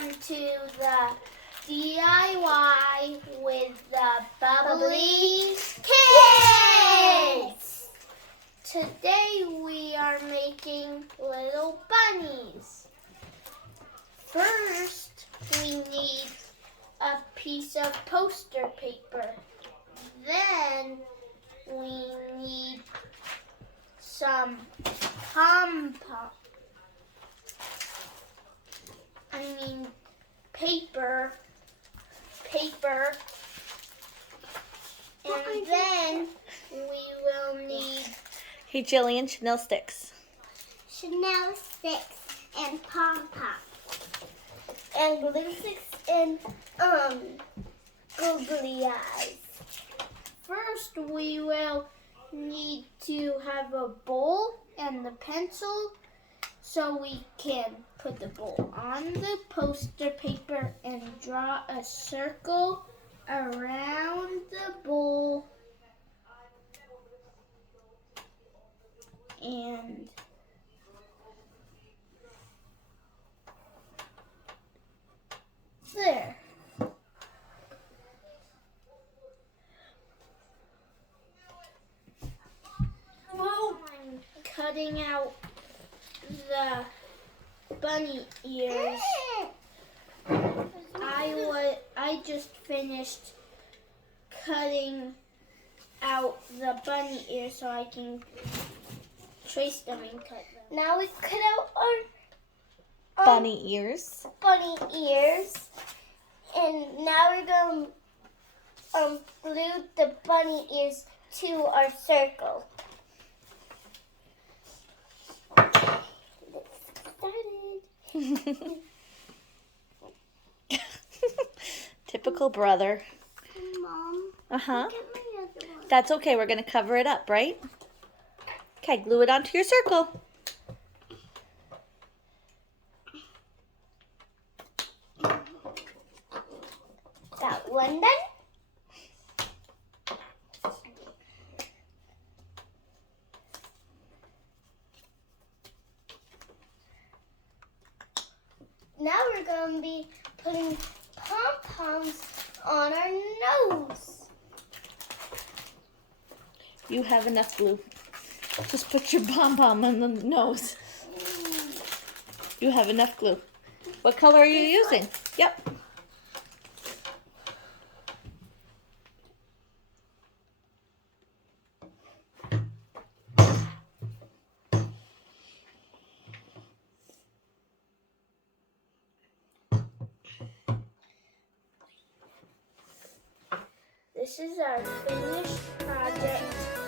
welcome to the DIY with the Bubbly Kids! Today we are making little bunnies. First, we need a piece of poster paper. Then we need some paper, and then we will need Hey Jillian, Chanel sticks. Chanel sticks and pom-pom and glue sticks and googly eyes. First, we will need to have a bowl and the pencil so we can put the bowl on the poster paper and draw a circle around the bowl and there. I'm cutting out the bunny ears. I just finished cutting out the bunny ears so I can trace them and cut them. Now we cut out our Bunny ears. bunny ears, and now we're going to glue the bunny ears to our circle. Let's get started. Typical brother. Mom, Uh-huh. look at my other one. That's okay. We're going to cover it up, right? Okay, glue it onto your circle. Got one done. Now we're going to be putting pom-poms on our nose. You have enough glue. Just put your pom-pom on the nose. You have enough glue. What color are you using? Yep. This is our finished project.